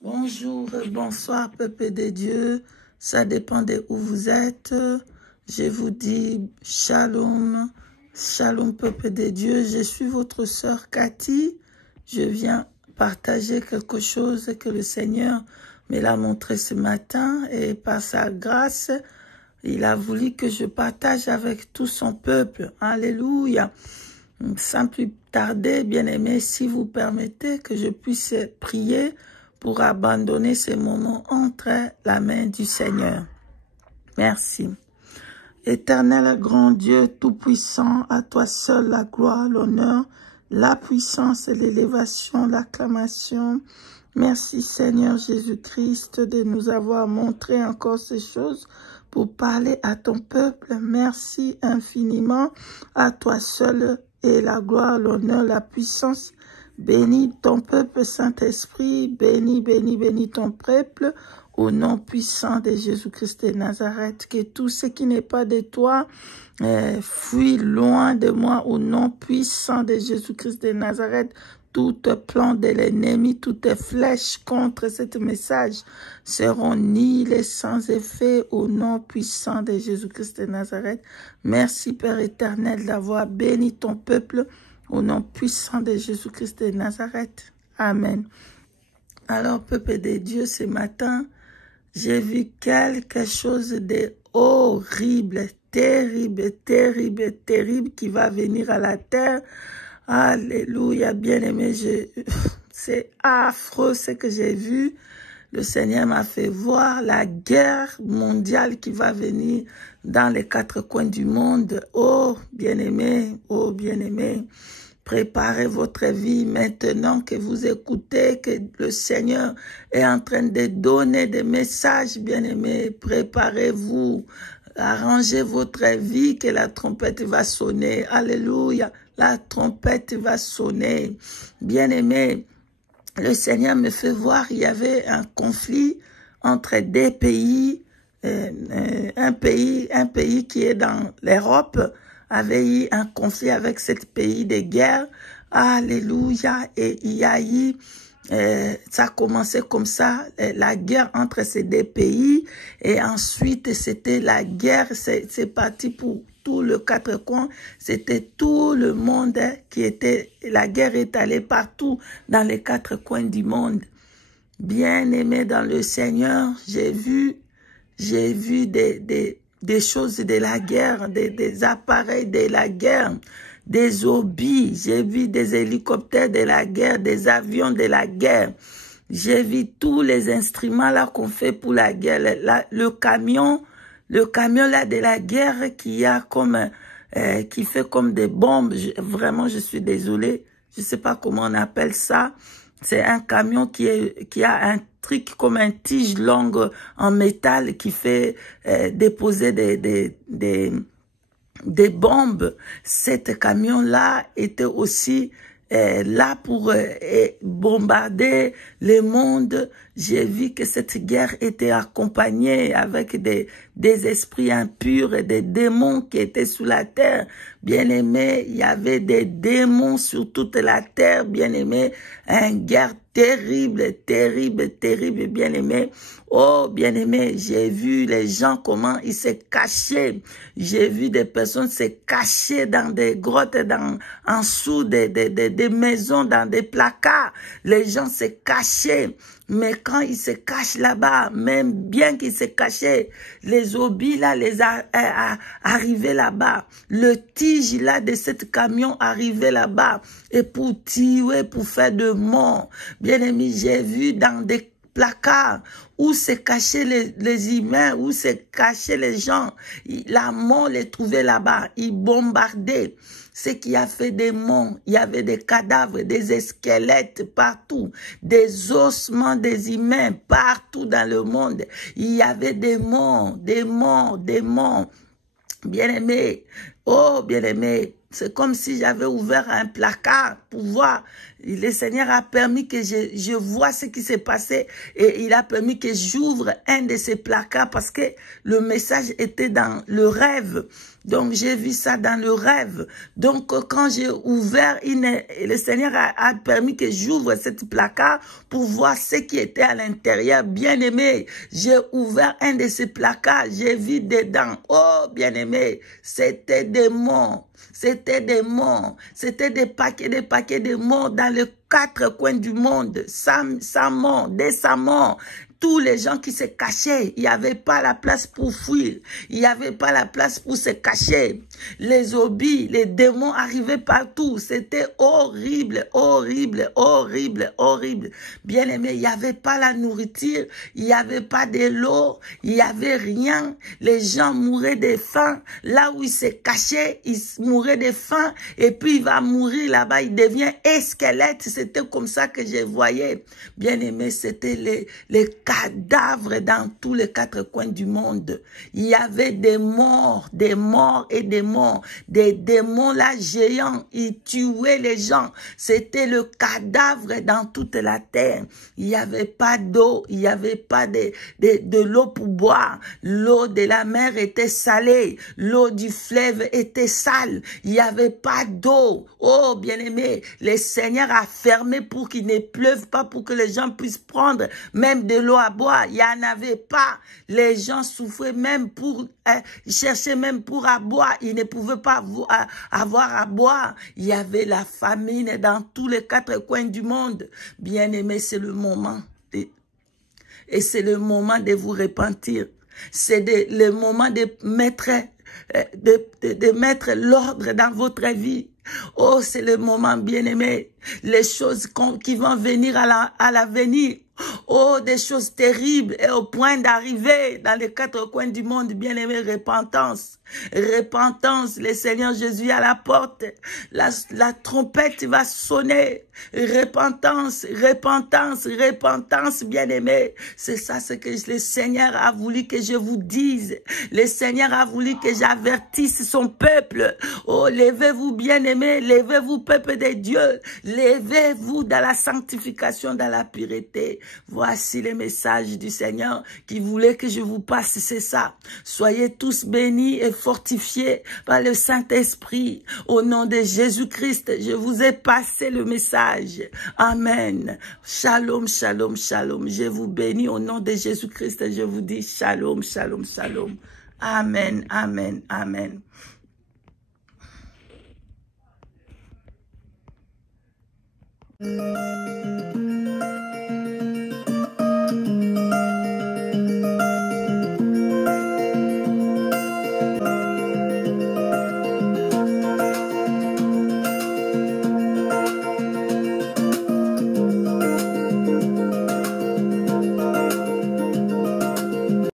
Bonjour, bonsoir, peuple de Dieu. Ça dépend de où vous êtes. Je vous dis shalom, shalom, peuple de Dieu. Je suis votre sœur Cathy. Je viens partager quelque chose que le Seigneur me l'a montré ce matin. Et par sa grâce, il a voulu que je partage avec tout son peuple. Alléluia. Sans plus tarder, bien-aimés, si vous permettez que je puisse prier pour abandonner ces moments entre la main du Seigneur. Merci. Éternel grand Dieu tout-puissant, à toi seul la gloire, l'honneur, la puissance, l'élévation, l'acclamation. Merci Seigneur Jésus-Christ de nous avoir montré encore ces choses pour parler à ton peuple. Merci infiniment, à toi seul et la gloire, l'honneur, la puissance. Bénis ton peuple, Saint-Esprit, bénis, bénis, bénis ton peuple, au nom puissant de Jésus-Christ de Nazareth, que tout ce qui n'est pas de toi, fuit loin de moi, au nom puissant de Jésus-Christ de Nazareth. Tout plan de l'ennemi, toutes flèches contre ce message seront nulles sans effet, au nom puissant de Jésus-Christ de Nazareth. Merci Père éternel d'avoir béni ton peuple, au nom puissant de Jésus-Christ de Nazareth. Amen. Alors, peuple de Dieu, ce matin, j'ai vu quelque chose de horrible, terrible, terrible, terrible qui va venir à la terre. Alléluia, bien-aimé, c'est affreux ce que j'ai vu. Le Seigneur m'a fait voir la guerre mondiale qui va venir dans les quatre coins du monde. Oh, bien-aimé, préparez votre vie maintenant que vous écoutez, que le Seigneur est en train de donner des messages, bien-aimés. Préparez-vous, arrangez votre vie, que la trompette va sonner. Alléluia, la trompette va sonner. Bien-aimés, le Seigneur me fait voir, il y avait un conflit entre deux pays, un pays qui est dans l'Europe, avait eu un conflit avec ce pays de guerre. Alléluia. Et il y a eu, ça a commencé comme ça, la guerre entre ces deux pays. Et ensuite, c'était la guerre, c'est parti pour tout le quatre coins. C'était tout le monde qui était, la guerre est allée partout dans les quatre coins du monde. Bien-aimé dans le Seigneur, j'ai vu des choses de la guerre, des appareils de la guerre, des obus. J'ai vu des hélicoptères de la guerre, des avions de la guerre. J'ai vu tous les instruments là qu'on fait pour la guerre. Le camion là de la guerre qui fait comme des bombes. Vraiment, je suis désolée. Je sais pas comment on appelle ça. C'est un camion qui a un truc comme un tige longue en métal qui fait déposer des bombes. Cet camion-là était aussi là pour bombarder le monde. J'ai vu que cette guerre était accompagnée avec des esprits impurs et des démons qui étaient sous la terre. Bien-aimé, il y avait des démons sur toute la terre, bien-aimé. Une guerre terrible, terrible, terrible, bien-aimé. Oh, bien-aimé, j'ai vu les gens comment ils se cachaient. J'ai vu des personnes se cacher dans des grottes, en dessous des maisons, dans des placards. Les gens se cachaient. Mais quand ils se cachent là-bas, même bien qu'ils se cachaient, les obus là, arrivaient là-bas. Le tige là de ce camion arrivait là-bas. Et pour tuer, pour faire de mort. Bien aimé, j'ai vu dans des placards où se cachaient les humains, où se cachaient les gens. La mort les trouvait là-bas. Ils bombardaient. Ce qui a fait des morts, il y avait des cadavres, des squelettes partout, des ossements des humains partout dans le monde. Il y avait des morts, des morts, des morts. Bien-aimés, oh bien-aimés, c'est comme si j'avais ouvert un placard pour voir. Le Seigneur a permis que je vois ce qui s'est passé et il a permis que j'ouvre un de ces placards parce que le message était dans le rêve. Donc, j'ai vu ça dans le rêve. Donc, quand j'ai ouvert, le Seigneur a permis que j'ouvre cette placard pour voir ce qui était à l'intérieur. Bien-aimé, j'ai ouvert un de ces placards, j'ai vu dedans. Oh, bien-aimé, c'était des morts. C'était des morts. C'était des paquets de morts dans les 4 coins du monde. 100 morts, 200 morts. Tous les gens qui se cachaient, il n'y avait pas la place pour fuir. Il n'y avait pas la place pour se cacher. Les zombies, les démons arrivaient partout. C'était horrible, horrible, horrible, horrible. Bien aimé, il n'y avait pas la nourriture, il n'y avait pas de l'eau, il n'y avait rien. Les gens mouraient de faim. Là où ils se cachaient, ils mouraient de faim. Et puis il va mourir là-bas, il devient squelette. C'était comme ça que je voyais. Bien aimé, c'était les cadavres dans tous les 4 coins du monde. Il y avait des morts et des morts. Des démons là géants, ils tuaient les gens. C'était le cadavre dans toute la terre. Il n'y avait pas d'eau, il n'y avait pas de l'eau pour boire. L'eau de la mer était salée, l'eau du fleuve était sale. Il n'y avait pas d'eau. Oh, bien-aimé, le Seigneur a fermé pour qu'il ne pleuve pas, pour que les gens puissent prendre même de l'eau à boire. Il n'y en avait pas. Les gens souffraient même pour chercher même pour à boire. Ils ne pouvaient pas avoir à boire. Il y avait la famine dans tous les 4 coins du monde. Bien-aimé, c'est le moment. Et c'est le moment de vous repentir. C'est le moment de mettre l'ordre dans votre vie. Oh, c'est le moment, bien-aimé. Les choses qui vont venir à l'avenir. Oh, des choses terribles et au point d'arriver dans les 4 coins du monde, bien-aimé, repentance. Repentance, le Seigneur Jésus est à la porte. La trompette va sonner. Repentance, repentance, repentance, bien-aimé. C'est ça ce que le Seigneur a voulu que je vous dise. Le Seigneur a voulu que j'avertisse son peuple. Oh, levez-vous, bien-aimé, levez-vous, peuple de Dieu. Levez-vous dans la sanctification, dans la pureté. Voici les messages du Seigneur qui voulait que je vous passe, c'est ça. Soyez tous bénis et fortifiés par le Saint-Esprit. Au nom de Jésus-Christ, je vous ai passé le message. Amen. Shalom, shalom, shalom. Je vous bénis au nom de Jésus-Christ. Je vous dis shalom, shalom, shalom. Amen, amen, amen.